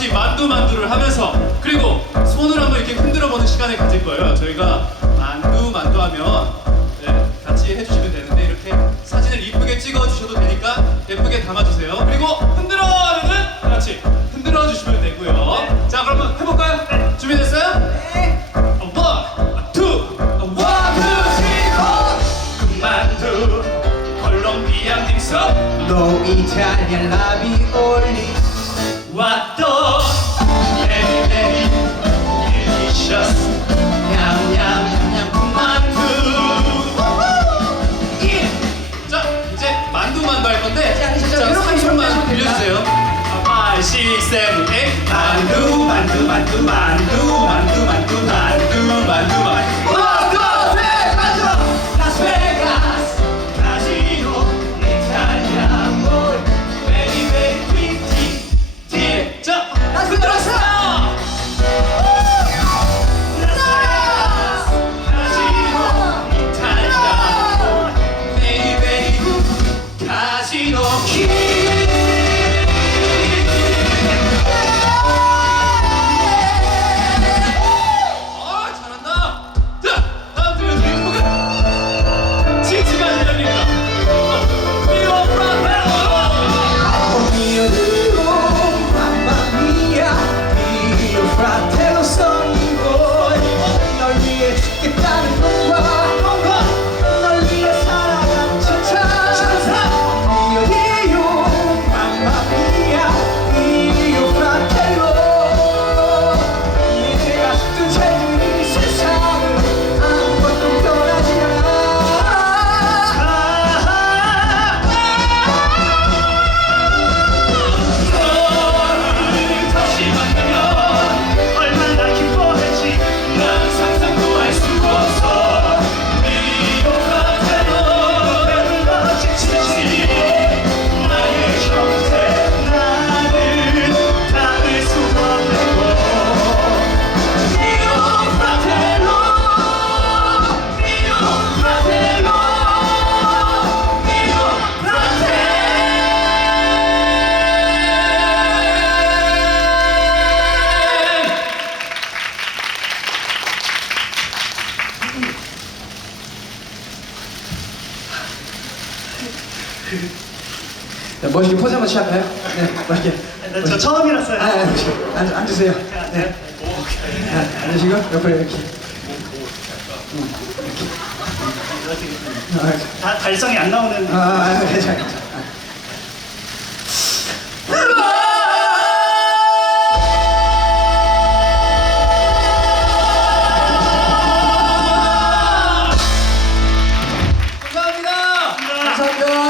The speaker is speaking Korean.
같이 만두 만두를 하면서 그리고 손을 한번 이렇게 흔들어 보는 시간을 가질 거예요. 저희가 만두 만두 하면 네, 같이 해주시면 되는데 이렇게 사진을 이쁘게 찍어 주셔도 되니까 예쁘게 담아주세요. 그리고 흔들어 하면은 다 같이 흔들어 주시면 되고요. 자 그러면 해볼까요? 준비됐어요? 네. 원, 투, 원, 투, 쓰리, 포. 만두, 콜롬비아 믹서. 너 이탈리안 라비올리 왔던 만두 만두 만두 만두 만두 만두 만두 만두. 만 네, 멋있게 포즈 한번 취할까요? 네, 멋있게. 멋있게. 저 처음이라서요. 아, 아, 아 그렇죠. 앉, 앉으세요. 네. 네, 앉으시고, 옆으로 음, 이렇게. 다 달성이 안 나오는. 아, 아, 아, 괜찮아, 괜찮아. 아! 감사합니다. 감사합니다.